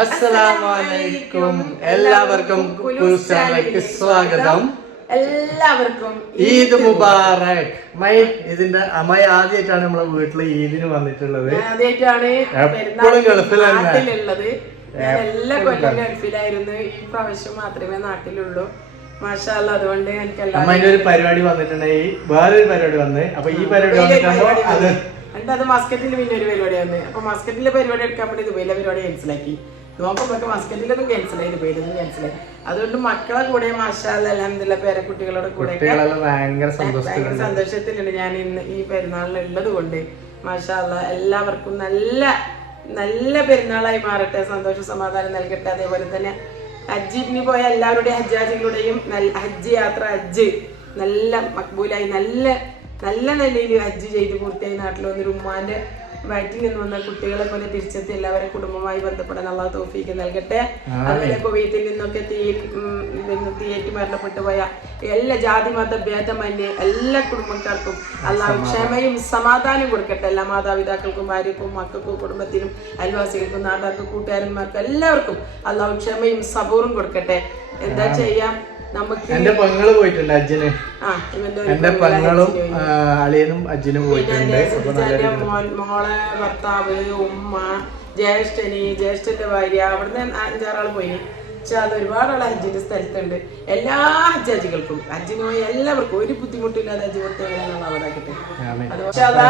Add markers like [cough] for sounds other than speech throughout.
അസ്സലാമലൈക്കും. എല്ലാവർക്കും സ്വാഗതം. എല്ലാവർക്കും ഈദ് മുബാറക്. മൈ ഇതിന്റെ അമ്മ ആദ്യമായിട്ടാണ് നമ്മളെ വീട്ടിൽ ഈദിന് വന്നിട്ടുള്ളത്. ആദ്യമായിട്ടാണ് എപ്പോഴും? നാട്ടിലുള്ളത്. ഞാൻ എല്ലാ കൊല്ലം ഗൾഫിലായിരുന്നു. ഈ പ്രാവശ്യം മാത്രമേ നാട്ടിലുള്ളൂ. മാഷാല്ല അതുകൊണ്ട് എനിക്ക് അമ്മ ഒരു പരിപാടി വന്നിട്ടുണ്ടെങ്കിൽ വേറൊരു പരിപാടി വന്ന്. അപ്പൊ ഈ പരിപാടി വന്നിട്ടുമ്പോ അത് എന്നിട്ട് അത് മസ്കറ്റിൽ പിന്നെ ഒരു പരിപാടി വന്ന്. അപ്പൊ മസ്കറ്റിലെ പരിപാടി എടുക്കാൻ വേണ്ടി ദുബൈയിലെ പരിപാടി ക്യാൻസലാക്കി നോക്കുമ്പോ മസ്കറ്റിലൊന്നും ക്യാൻസലായി ദുബൈയിലൊന്നും ക്യാൻസലായി അതുകൊണ്ട് മക്കളെ കൂടെ മാഷാല്ല അലഹമില്ല പേരക്കുട്ടികളുടെ കൂടെ കുട്ടികളെല്ലാം ഭയങ്കര സന്തോഷത്തിലുണ്ട്. ഭയങ്കര സന്തോഷത്തിലുണ്ട്. ഞാൻ ഇന്ന് ഈ പെരുന്നാളിൽ ഉള്ളത് കൊണ്ട് മാഷാല്ല എല്ലാവർക്കും നല്ല നല്ല പെരുന്നാളായി മാറട്ടെ. സന്തോഷ സമാധാനം നൽകട്ടെ. അതേപോലെ തന്നെ ഹജ്ജിന് പോയ എല്ലാവരുടെയും ഹജ്ജാജികളുടെയും നല്ല ഹജ്ജ് യാത്ര ഹജ്ജ് നല്ല മക്ബൂലായി നല്ല നല്ല നിലയിൽ ഹജ്ജ് ചെയ്ത് പൂർത്തിയായി നാട്ടിൽ വന്നൊരു ഉമ്മാന്റെ വയറ്റിൽ നിന്ന് വന്ന കുട്ടികളെ പോലെ തിരിച്ചെത്തി എല്ലാവരും കുടുംബമായി ബന്ധപ്പെടാൻ അള്ളാഹു തോഫീക്ക് നൽകട്ടെ. അതുപോലെ കുവൈത്തിൽ നിന്നൊക്കെ തീ ഉം, പിന്നെ തീയേറ്റ് മരണപ്പെട്ടു പോയ എല്ലാ ജാതി മത ഭേദമന്യേ എല്ലാ കുടുംബക്കാർക്കും അള്ളാഹു ക്ഷമയും സമാധാനവും കൊടുക്കട്ടെ. എല്ലാ മാതാപിതാക്കൾക്കും ഭാര്യക്കും മക്കൾക്കും കുടുംബത്തിനും അയൽവാസികൾക്കും നാട്ടാർക്കും കൂട്ടുകാരന്മാർക്കും എല്ലാവർക്കും അള്ളാഹു ക്ഷമയും സബൂറും കൊടുക്കട്ടെ. എന്താ ചെയ്യാം? നമുക്ക് എന്റെ പെങ്ങൾ പോയിട്ടുണ്ട് അജ്ജന്. എന്റെ പെങ്ങളും അളിയനും അജ്ജനും പോയിട്ടുണ്ട്. മോളെ ഭർത്താവ് ഉമ്മ ജ്യേഷ്ഠനി ജ്യേഷ്ഠന്റെ ഭാര്യ അവിടുന്ന് അഞ്ചാറാൾ പോയി. പക്ഷെ അത് ഒരുപാടുള്ള ഹജ്ജിന്റെ സ്ഥലത്തുണ്ട്. എല്ലാ ഹജ്ജാജികൾക്കും ഹജ്ജിന് പോയി എല്ലാവർക്കും ഒരു ബുദ്ധിമുട്ടില്ലാതെ ഹജ്ജ് കൊടുത്തവരാണ് അവിടെ കിട്ടും ആമീൻ. അത് പക്ഷെ അതാ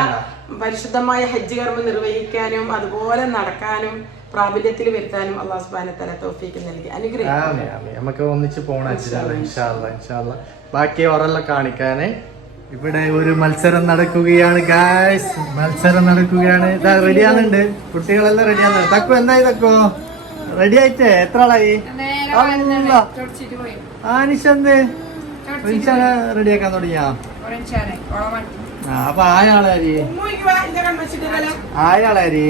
പരിശുദ്ധമായ ഹജ്ജ് കർമ്മം നിർവഹിക്കാനും അതുപോലെ നടക്കാനും പ്രാബല്യത്തിൽ വരുത്താനും അള്ളാഹു സുബാനത്തല തോഫീക്ക് നൽകി അനുഗ്രഹിക്കും. നമുക്ക് ഒന്നിച്ച് പോകണം ബാക്കി ഓരെല്ലാം കാണിക്കാനേ ഇവിടെ ഒരു മത്സരം നടക്കുകയാണ് ഗായ്സ് മത്സരം നടക്കുകയാണ് ഇതാ റെഡിയാകുന്നുണ്ട് കുട്ടികളെല്ലാം റെഡിയാണ് തക്കു എന്തായി തക്കോ റെഡി ആയിട്ടേ എത്ര ആളായി. ആനിഷന്ത് റെഡിയാക്കാൻ തുടങ്ങിയാ അപ്പൊ ആയാളാരി. ആയാളാരി.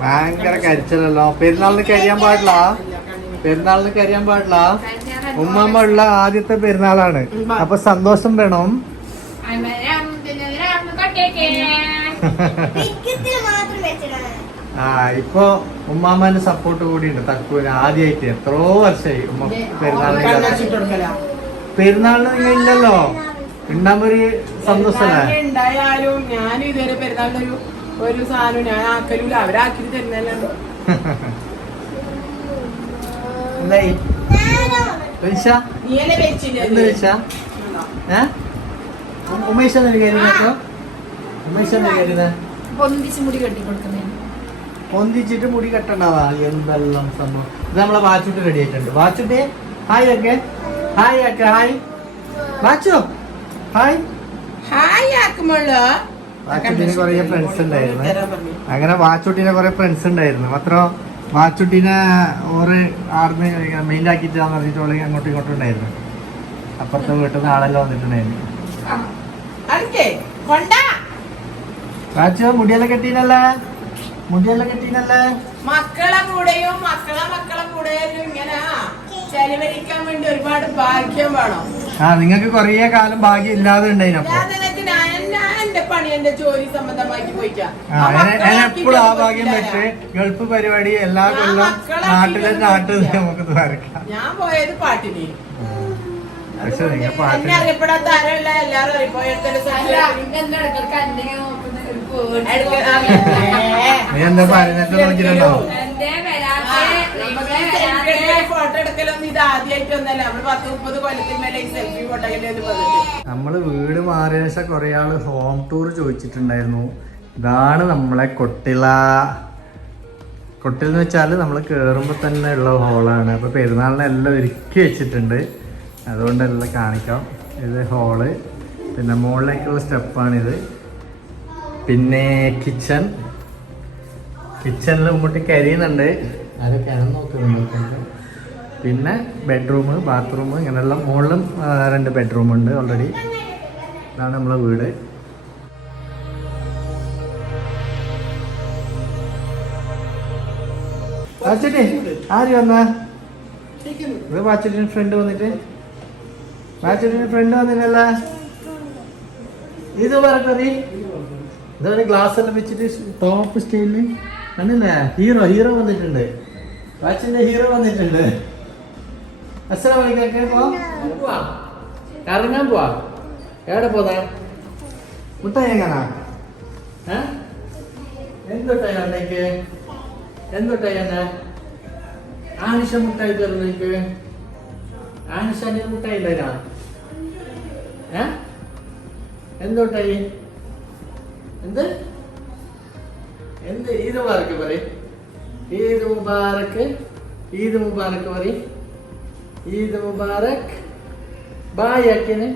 ഭയങ്കര കരിച്ചലല്ലോ. പെരുന്നാളിന് കരിയാൻ പാടില്ല. പെരുന്നാളിന് കരിയാൻ പാടില്ല. ഉമ്മമ്മ ഉള്ള ആദ്യത്തെ പെരുന്നാളാണ്. അപ്പൊ സന്തോഷം വേണം. ആ ഇപ്പൊ ഉമ്മാമ്മന്റെ സപ്പോർട്ട് കൂടി ഉണ്ട് തക്കൂര് ആദ്യമായിട്ട് എത്രയോ വർഷമായി ഉമ്മ പെരുന്നാളിന്. പെരുന്നാളിന് നിങ്ങൾ ഇല്ലല്ലോ. ഉണ്ടാകുമ്പോ ഒരു ഉണ്ടായാലും ഞാനും ഇതുവരെ പെരുന്നാളിന് ഒരു സാധനം ഞാൻ ആക്കലൂല. അവരാക്കി തരുന്നല്ലോ എന്തായി ഉമേഷ്? ഉമേഷ് പൊന്തിച്ച് മുടി കെട്ടി കൊടുക്കുന്നേ. പൊന്തിച്ചിട്ട് മുടി കെട്ടണ്ടാവാ എന്തെല്ലാം സംഭവം. ഇത് നമ്മളെ വാച്ചുട്ടി റെഡി ആയിട്ടുണ്ട്. വാച്ചുട്ടി ഹായ് ഒക്കെ ഹായ് ഒക്കെ ഹായ്. Watch hi. ഹായ് ആക്കുമ്പോളോ വാച്ചുട്ടിന് കുറെ ഫ്രണ്ട്സ് ഉണ്ടായിരുന്നു. അങ്ങനെ വാച്ചുട്ടിനെ കുറെ ഫ്രണ്ട്സ് ഉണ്ടായിരുന്നു. മാത്രം വാച്ചുട്ടിനെ ഓറ് ആർന്ന് മെയിൻ ആക്കിട്ടാന്ന് പറഞ്ഞിട്ട് ഓളെ അങ്ങോട്ടും ഇങ്ങോട്ടും ഉണ്ടായിരുന്നു. അപ്പുറത്തെ വീട്ടിൽ നിന്ന് ആളെല്ലാം വന്നിട്ടുണ്ടായിരുന്നു. വാച്ചു മുടിയെല്ലാം കെട്ടീനല്ലേ? മുടിയെല്ലാം കെട്ടീനല്ലേ? മക്കളെ കൂടെയും മക്കളെ മക്കളെ കൂടെയും ഇങ്ങനെ ചെലവഴിക്കാൻ വേണ്ടി ഒരുപാട് ഭാഗ്യം വേണം. ആ നിങ്ങൾക്ക് കൊറേ കാലം ഭാഗ്യം ഇല്ലാതെ ഉണ്ടായിരുന്നു എന്റെ പണി എന്റെ ജോലി സംബന്ധമായിട്ട് പോയിക്കാം എപ്പോഴും ആ ഭാഗ്യം വെച്ച് ഗൾഫ് പരിപാടി എല്ലാ ഞാൻ കൊല്ലം നാട്ടിലെ നാട്ടിൽ. നമുക്ക് വരക്കാം ഞാൻ പോയത് പാട്ടിന്. പക്ഷെ അതുകൊണ്ട് നിങ്ങൾ പാട്ടിന്. എന്നെ അറിയപ്പെടാത്ത ആരല്ല എല്ലാരും അറിയപ്പോയെടുത്തൊരു നീ എന്താ പറയുന്നത് നോക്കിയിട്ടുണ്ടോ ഫോട്ടോ എടുക്കലൊന്നും നമ്മൾ സെൽഫി വീട് മാറിയ ശേഷം കുറെ ആൾ ഹോം ടൂർ ചോദിച്ചിട്ടുണ്ടായിരുന്നു. ഇതാണ് നമ്മളെ കൊട്ടില. കൊട്ടിൽ എന്ന് വെച്ചാൽ നമ്മൾ കയറുമ്പോൾ തന്നെ ഉള്ള ഹോളാണ് അപ്പോൾ പെരുന്നാളിനെ എല്ലാം ഒരുക്കി വെച്ചിട്ടുണ്ട്. അതുകൊണ്ട് എല്ലാം കാണിക്കാം. ഇത് ഹോൾ പിന്നെ മുകളിലേക്കുള്ള സ്റ്റെപ്പാണിത്. പിന്നെ കിച്ചൺ കിച്ചണിൽ മുമ്പോട്ട് കരിയുന്നുണ്ട്. അത് കിണർ നോക്കുന്നുണ്ട് പിന്നെ ബെഡ്റൂം ബാത്റൂം ഇങ്ങനെയുള്ള മുകളിലും രണ്ട് ബെഡ്റൂം ഉണ്ട് ഓൾറെഡി ഇതാണ് നമ്മളെ വീട്. വാച്ചുട്ടി ആര് വന്ന? ഇത് വാച്ചുട്ടിന് ഫ്രണ്ട് വന്നിട്ട്. വാച്ചുട്ടിന് ഫ്രണ്ട് വന്നില്ലല്ല. ഇത് പറക്കറി ഇതാണ് ഗ്ലാസ് എല്ലാം വെച്ചിട്ട് ടോപ്പ് സ്റ്റൈലിൽ കണ്ടില്ലേ? ഹീറോ ഹീറോ വന്നിട്ടുണ്ട്. വാച്ചിന്റെ ഹീറോ വന്നിട്ടുണ്ട്. അസ്സലാം വലൈക്കും പോവാ? കറങ്ങാൻ പോവാ. എവിടെ പോതാ മുട്ടായി എങ്ങനാ? എന്തൊട്ടായി അന്നേക്ക് എന്തൊട്ടായി അന്ന ആനിഷ മുട്ടായി തരുന്നു എനിക്ക് ആനിഷാന്റെ മുട്ടായി തരാ. ഏ? എന്തൊട്ടായി? എന്ത്? എന്ത്? ഇത് മുബാറക്ക് പറയും. ഈദ് മുബാറക്ക് ഈദ് മുബാറക്ക് പറയും. ഈദ് മുബാറക്. ബായ് അക്കിന്.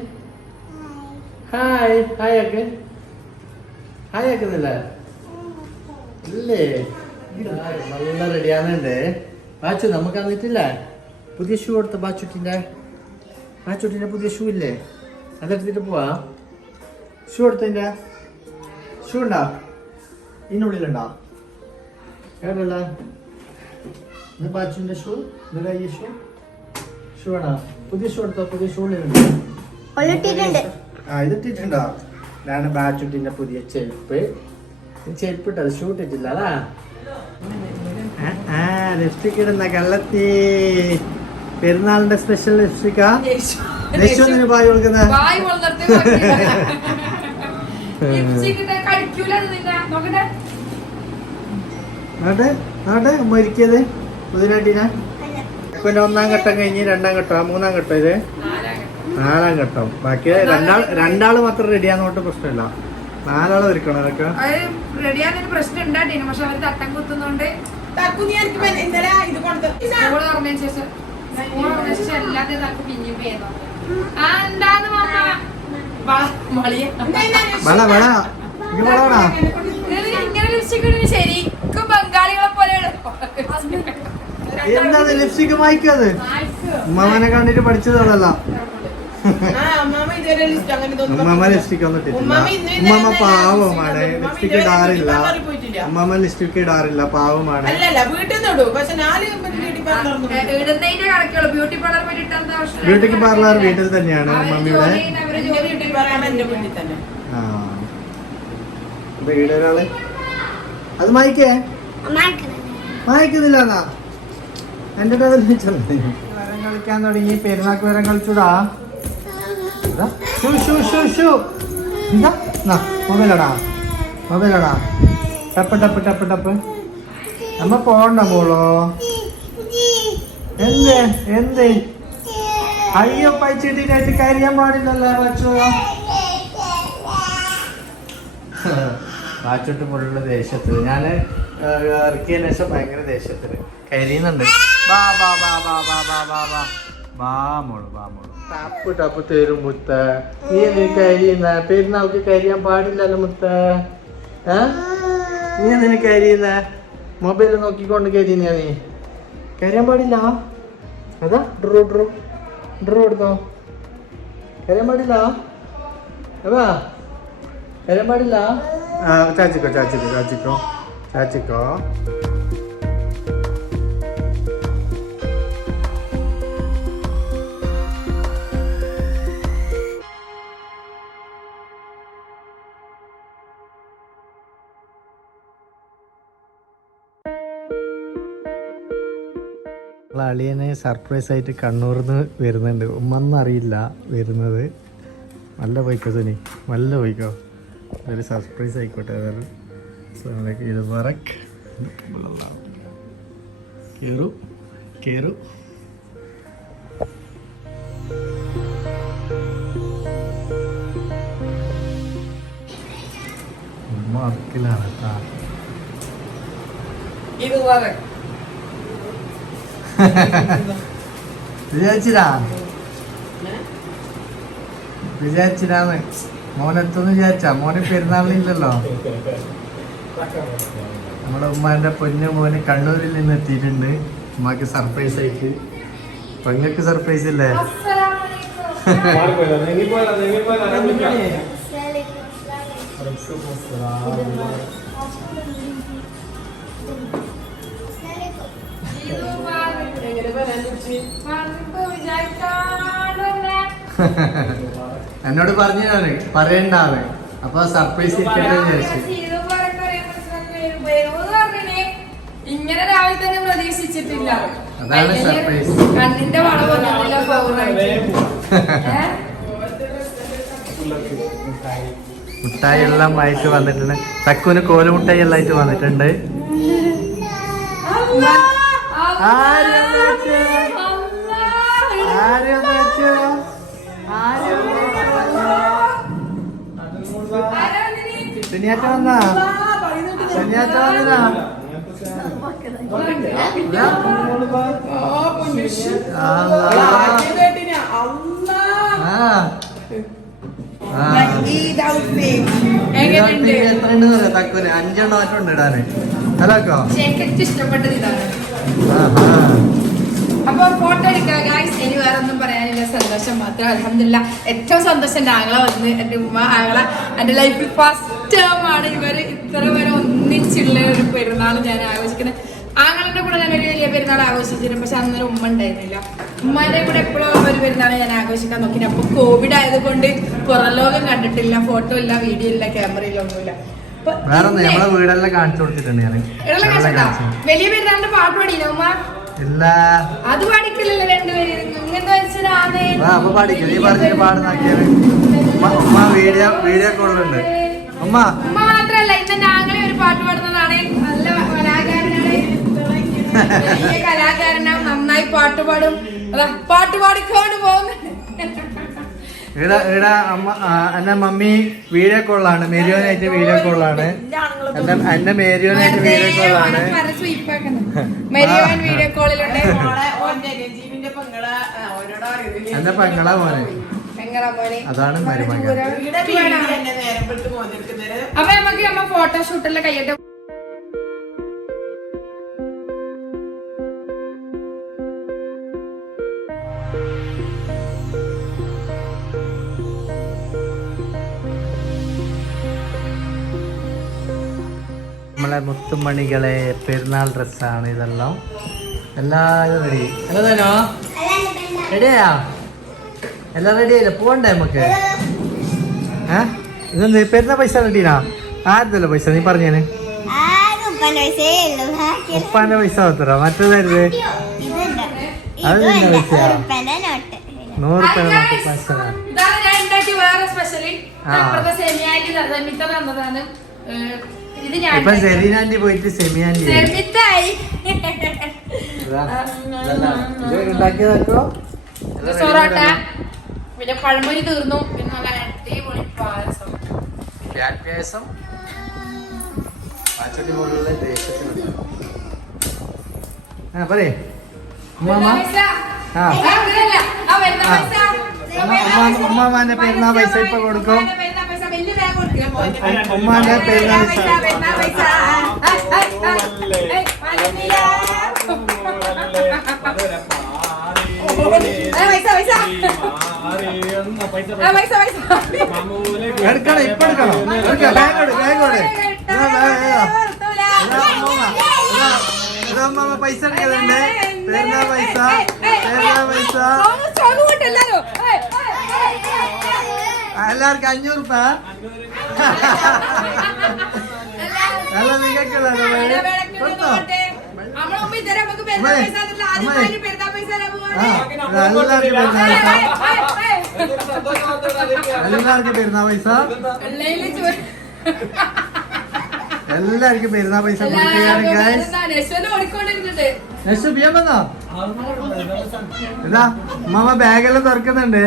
ഹായ് ഹായ് അക്ക്. ഹായ് അക്കുന്നില്ല ഇല്ലേ? നല്ല റെഡിയാകുന്നുണ്ട് ബാച്ചു നമുക്ക് എന്നിട്ടില്ല പുതിയ ഷൂ കൊടുത്ത ബാച്ചുട്ടിന്റെ ബാച്ചുട്ടിന്റെ പുതിയ ഷൂ ഇല്ലേ? അതെടുത്തിട്ട് പോവാ. ഷൂ എടുത്തതിന്റെ ഷൂ ഉണ്ടോ? ഇതിനുള്ളിലുണ്ടോ? എവിടെയുള്ള ഇത് ബാച്ചുവിന്റെ ഷൂ ഇതിലെ ഈ ഷൂ. ഷൂ ആണോ പുതിയ ഷൂ എടുത്തോ? പുതിയ ഷൂ ആ ഇത് ഇട്ടിട്ടുണ്ടോ? ഇതാണ് ബാച്ചുട്ടിന്റെ പുതിയ ചെരുപ്പ്. ഈ ചെരുപ്പ് ഇട്ടത് ഷൂ ഇട്ടിട്ടില്ല അതാ. ലിപ്സ്റ്റിക് ഇടുന്ന കള്ളത്തി. പെരുന്നാളിന്റെ സ്പെഷ്യൽ ലിപ്സ്റ്റിക്കാ? യശോന്നിന് പായി കൊടുക്കുന്ന ലിപ്സ്റ്റിക് അത് നിന്നെ. നോക്കട്ടെ. നോട്ടെ അമ്മ മരിക്കത് പുതിനാട്ടിനാ പിന്നെ ഒന്നാം ഘട്ടം കഴിഞ്ഞ് രണ്ടാം ഘട്ടം മൂന്നാം ഘട്ടം ഇത്? നാലാം ഘട്ടം. ബാക്കി രണ്ടാൾ രണ്ടാൾ മാത്രം റെഡിയാന്നോട്ട് പ്രശ്നമില്ല. നാലാൾ ഒരുക്കണം അതൊക്കെ. റെഡിയാന്നൊരു പ്രശ്നം ഉണ്ടായിട്ടീനു പക്ഷെ അവർ തട്ടം കുത്തുന്നോണ്ട് തക്കു നീ എനിക്ക് ഇപ്പൊ ഇന്നലെ ഇത്. കൊണ്ട് സ്കൂൾ തുറന്നതിന് ശേഷം തുറന്നതിന് പിന്നെയും പേരുന്നു ആ എന്താന്ന് ഇങ്ങനെ ലിപ്സ്റ്റിക് പോലെയാണ് എന്താണ് ലിപ്സ്റ്റിക് മായ്ക്കത് ഉമ്മാമനെ കണ്ടിട്ട് പഠിച്ചതല്ല ഉമ്മാമ ലിപ്സ്റ്റിക് വന്നിട്ടില്ല ഇട്ടിട്ടില്ല. ഉമ്മാമ പാവമാണ് ലിപ്സ്റ്റിക് ഇടാറില്ല. ഉമ്മാമ ലിപ്സ്റ്റിക് ഇടാറില്ല. പാവമാണ് ബ്യൂട്ടി പാർലർ വീട്ടിൽ തന്നെയാണ് ഉമ്മാമിയുടെ വീട് അത് മായിക്കേ മായ്ക്കുന്നില്ല എന്നാ ടവൽ വരം കളിക്കാൻ തുടങ്ങി. പെരുന്നാക്ക് വരം കളിച്ചൂടാ. ഷൂ ഷൂ ഷൂ ഷൂ. എന്താ? മൊബൈലടാ മൊബൈലടാ ടപ്പ് ടപ്പ് ടപ്പ് ടപ്പ്. നമ്മ പോണ്ട മോളോ. എന്ത്? എന്ത്? അയ്യോ പൈച്ചിട്ടിനായിട്ട് കരിയാൻ പാടില്ലല്ലോ വച്ചോ വാച്ചിട്ട് ഫുള്ള് ദേഷ്യത്തിൽ ഞാൻ ഇറക്കിയതിന് ശേഷം ഭയങ്കര ദേഷ്യത്തിൽ. കരിയുന്നുണ്ട്. ബാ ബാ ബാ ബാ ബാ ബാ ബാ ബാ ബാ മോൾ ബാ മോൾ. ടപ്പ് ടപ്പ് തരും മുത്ത. നീ എന്ത് കരിയുന്ന പെരുന്നാൾക്ക് കരിയാൻ പാടില്ലല്ലോ മുത്ത. നീ എന്തിനു കരിയുന്ന? മൊബൈൽ നോക്കിക്കൊണ്ട് കരിയുന്ന നീ? കരിയാൻ പാടില്ല. അതാ ഡ്രോ ഡ്രോ ഡ്രോ എടുത്തോ കരിയാൻ പാടില്ല. അതാ കരിയാൻ പാടില്ല. ആ ചാച്ചിക്കോ ചാച്ചിക്കോ ചാച്ചിക്കോ. ചാച്ചിക്കോ അളിയനെ സർപ്രൈസ് ആയിട്ട് കണ്ണൂരിൽ നിന്ന് വരുന്നുണ്ട്. ഉമ്മന്ന് അറിയില്ല വരുന്നത്. നല്ല പോയിക്കോ സുനി. നല്ല പോയിക്കോ. ഒരു സർപ്രൈസ് ആയിക്കോട്ടെ. ഏതായാലും അസ്സലാമലൈക്കും ഇത് വറക്. കയറു കയറു വർക്കിലാണ് കേട്ടാ. വിചാരിച്ചിരാ? വിചാരിച്ചിരാന്ന്. മോനെത്തുന്ന് വിചാരിച്ചാ. മോനെ പെരുന്നാളിനില്ലല്ലോ. നമ്മുടെ ഉമ്മാന്റെ പൊന്നു മോന് കണ്ണൂരിൽ നിന്ന് എത്തിയിട്ടുണ്ട്. ഉമ്മാക്ക് സർപ്രൈസ് ആയിട്ട്. പെങ്ങൾക്ക് സർപ്രൈസ് അല്ലേ? [laughs] എന്നോട് പറഞ്ഞാണ് പറയണ്ടാവേ അപ്പൊ സർപ്രൈസ് ഇരിക്കട്ടെ വിചാരിച്ചു. അതാണ് സർപ്രൈസ്. കണ്ണിന്റെ വളവ് മുട്ടായി എല്ലാം ആയിട്ട്. വന്നിട്ടുണ്ട്. തക്കുവിന് കോലുമുട്ടായി എല്ലാം ആയിട്ട് വന്നിട്ടുണ്ട്. ആരും വെച്ചോ? ആരും വെച്ചോ? ആരും ശനിയാഴ്ച വന്നാ? ശനിയാഴ്ച വന്നതാ ഇതാ. അല്ലാ. ആ. ആ. എങ്ങനെയുണ്ട് എത്ര ഉണ്ടെന്ന് പറയാം തക്കുന് അഞ്ചെണ്ണം മാറ്റം ഇടാന് അതാക്കോ ഫോട്ടോ എടുക്കാം ഗായ്സ് ഇനി വേറെ ഒന്നും പറയാനില്ല സന്തോഷം മാത്രം അലഹമില്ല ഏറ്റവും സന്തോഷം എന്റെ ആങ്ങളെ വന്ന് എന്റെ ഉമ്മ ആങ്ങളെ എന്റെ ലൈഫിൽ ഫസ്റ്റ് ടൈമാണ് ഇവർ ഇത്ര വരെ ഒന്നിച്ചുള്ള ഒരു പെരുന്നാൾ ഞാൻ ആഘോഷിക്കുന്നത് ആങ്ങളുടെ കൂടെ ഞാൻ ഒരു വലിയ പെരുന്നാൾ ആഘോഷിച്ചിരുന്നു. പക്ഷെ അന്നൊരു ഉമ്മ ഉണ്ടായിരുന്നില്ല. ഉമ്മാന്റെ കൂടെ എപ്പോഴും ഒരു പെരുന്നാൾ ഞാൻ ആഘോഷിക്കാൻ നോക്കി. അപ്പൊ കോവിഡ് ആയതുകൊണ്ട് പുറം ലോകം കണ്ടിട്ടില്ല ഫോട്ടോ ഇല്ല വീഡിയോ ഇല്ല ക്യാമറ ഇല്ല ഒന്നുമില്ല? വലിയ പെരുന്നാളിന്റെ പാട്ട് പാടിയില്ല ഉമ്മ? അത് പാടിക്കില്ലല്ലോ രണ്ടുപേരും. ഇങ്ങനത്തെ ഉമ്മ വീഡിയോ വീഡിയോ മാത്രല്ല ഇന്ന് ഞങ്ങളെ ഒരു പാട്ട് പാടുന്നതാണ്. വലിയ കലാകാരനാണ് നന്നായി പാട്ട് പാടും. അതാ പാട്ട് പാടിക്കൊണ്ട് പോകുന്നു. ഇവിടെ ഇവിടെ അമ്മ എന്റെ മമ്മി വീഡിയോ കോളാണ് മേരിയോനായിട്ട് വീഡിയോ കോളാണ് എന്റെ എന്റെ മേരിയോനായിട്ട് വീഡിയോ കോളാണ് എന്റെ പെങ്ങള മോനെ? അതാണ് മരുമകൻ. അപ്പൊ നമുക്ക് നമ്മ ഫോട്ടോഷൂട്ടിലെ കഴിയട്ടെ നമ്മളെ മുത്തുമണികളെ പെരുന്നാൾ ഡ്രസ്സാണ് ഇതെല്ലാം. എല്ലാവരും റെഡി അല്ലതാനോ റെഡിയാ എല്ലാം റെഡി ആയില്ല പോകണ്ടേ നമുക്ക്? ഏ? ഇതെന്ത്? പെരുന്നാൾ പൈസ റെഡിനാ ആരുതല്ലോ പൈസ? നീ പറഞ്ഞേന് ഉപ്പാന്റെ പൈസ പത്തറ മറ്റേതായിരുന്നു അത് പൈസയാ. നൂറ് പൈസ. വേറെ സ്പെഷ്യലി സെമിയായിട്ട് തന്നതാണ് ഇത് ഞാൻ ഇപ്പൊ സെറീനാന്റി പോയിട്ട് സെമിയാന്റി ആയി. സെമിത്തായി. ഇതാ, ഇതെല്ലാം. ഇത് ഉണ്ടാക്കിയതാക്കോ എല്ലാം ready പിന്നെ പഴംപൊരി തീർന്നു. പിന്നെ നല്ല അടിപൊളി പായസം. ക്യാറ്റ് പായസം പാച്ചടി പോലുള്ള ദേശത്തിലുണ്ട് ആ. പറയേ ഉമ്മാമാന്റെ പെരുന്നാൾ പൈസ. ഇപ്പൊ കൊടുക്കും? ഉമ്മാന്റെ. എടുക്കണം ഇപ്പൊ എടുക്കണം എടുക്കാം ബാഗ് എടു ബാഗ് എടു പൈസ എടുക്കുന്നുണ്ട് പെരുന്നാൾ പൈസ പെരുന്നാൾ പൈസ എല്ലാവർക്കും അഞ്ഞൂറ് രൂപ അല്ല നിങ്ങൾക്കുള്ള എല്ലാവർക്കും പെരുന്നാ പൈസ. എല്ലാവർക്കും പൈസ. കൊടുക്കുകയാണ് ബിയം വന്നോ ഉമ്മാമ ബാഗെല്ലാം തുറക്കുന്നുണ്ട്.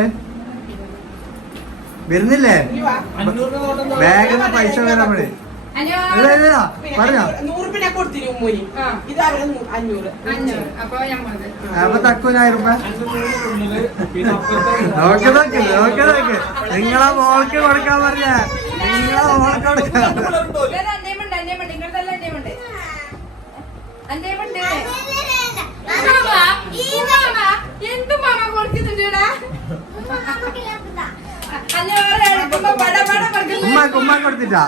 വരുന്നില്ലേ? ബാഗിന്ന് പൈസ വരാൻ വേണ്ടി. നിങ്ങളാ. അപ്പൊ തക്കുനായിരം നോക്ക് നോക്ക് നോക്ക് നോക്ക്. മോൾക്ക് കൊടുക്കാൻ പറഞ്ഞ. നിങ്ങളെ മോൾക്ക് കൊടുക്കാൻ. എന്ത് മാമ കൊടുക്കുന്നുണ്ട് കൊടുത്തിട്ടാ?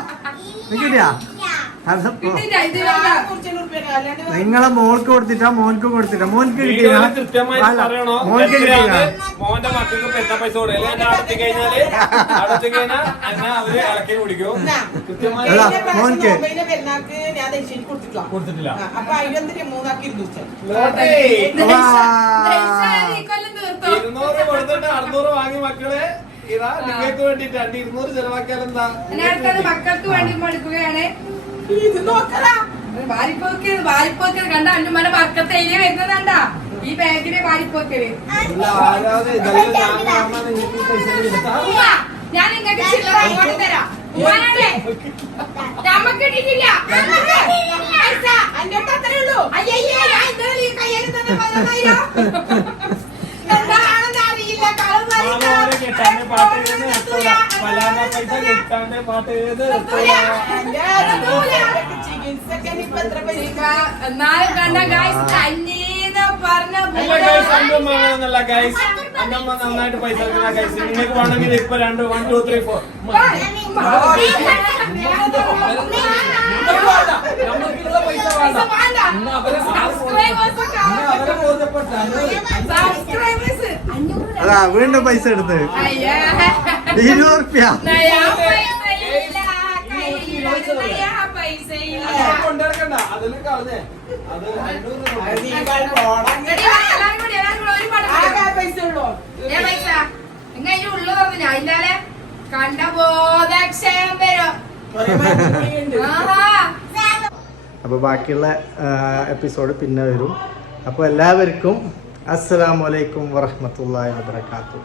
നിങ്ങളെ മോൾക്ക് കൊടുത്തിട്ടാ മോൻക്ക് കൊടുത്തിട്ടാ. മോൻക്ക് കിട്ടിയ മോൻക്ക് കിട്ടിയ മോന്റെ മക്കൾക്ക് പൈസ മോൻക്ക്. കൊടുത്തിട്ടില്ല. അപ്പൊ അതിനെന്തിനാ മൂന്നാക്കി ഇരുന്നു ലോട്ടറി. ഈ ഇരുന്നൂറ് കൊടുത്തിട്ട് അറുന്നൂറ് വാങ്ങി മക്കളെ. ഇതാ നിങ്ങൾക്ക് വേണ്ടിട്ട് രണ്ട് ഇരുന്നൂറ് ചെലവാക്കിയാൽ എന്താ അടുത്തത് മക്കൾക്ക് വേണ്ടി മടുക്കുകയാണ് ഇത് നോക്കടാ വാരിപ്പോക്കൽ വാരിപ്പോക്കൽ കണ്ട അന്നുമന വർക്കത്തെ എഴുതി വരുന്നതണ്ട ഈ ബാഗിലെ വാരിപ്പോക്കൽ ഞാൻ നിങ്ങൾക്ക് ചില്ലറ അങ്ങോട്ട് തരാം പൈസ അന്റെ അടുത്ത് അത്രേ ഉള്ളൂ അയ്യേ ഞാൻ ഇന്നലെ കയ്യിൽ തന്നെ കെട്ടാന്റെ പാട്ട് ഏത് എത്തൂല പലാന പൈസ കെട്ടാന്റെ പാട്ട് എത്ര പൈസ എന്നാലും കണ്ട ഗായ്സ് കഞ്ഞീന്ന് പറഞ്ഞ ഗൈസ് അന്നമ്മ ഗൈസ് അന്നമ്മ നന്നായിട്ട് പൈസ ഗൈസ് നിങ്ങൾക്ക് വേണമെങ്കിൽ ഇപ്പൊ രണ്ട് വൺ ടു ത്രീ ഫോർ അതാ വീണ്ടും പൈസ എടുത്ത്. ഇരുന്നൂറ് റുപ്യ കണ്ട? ബോധക്ഷയം ആഹാ. അപ്പോൾ ബാക്കിയുള്ള എപ്പിസോഡ് പിന്നെ വരും. അപ്പോൾ എല്ലാവർക്കും അസ്സാം വലൈക്കും വറഹമത്തല്ലാ വാബർക്കാത്തു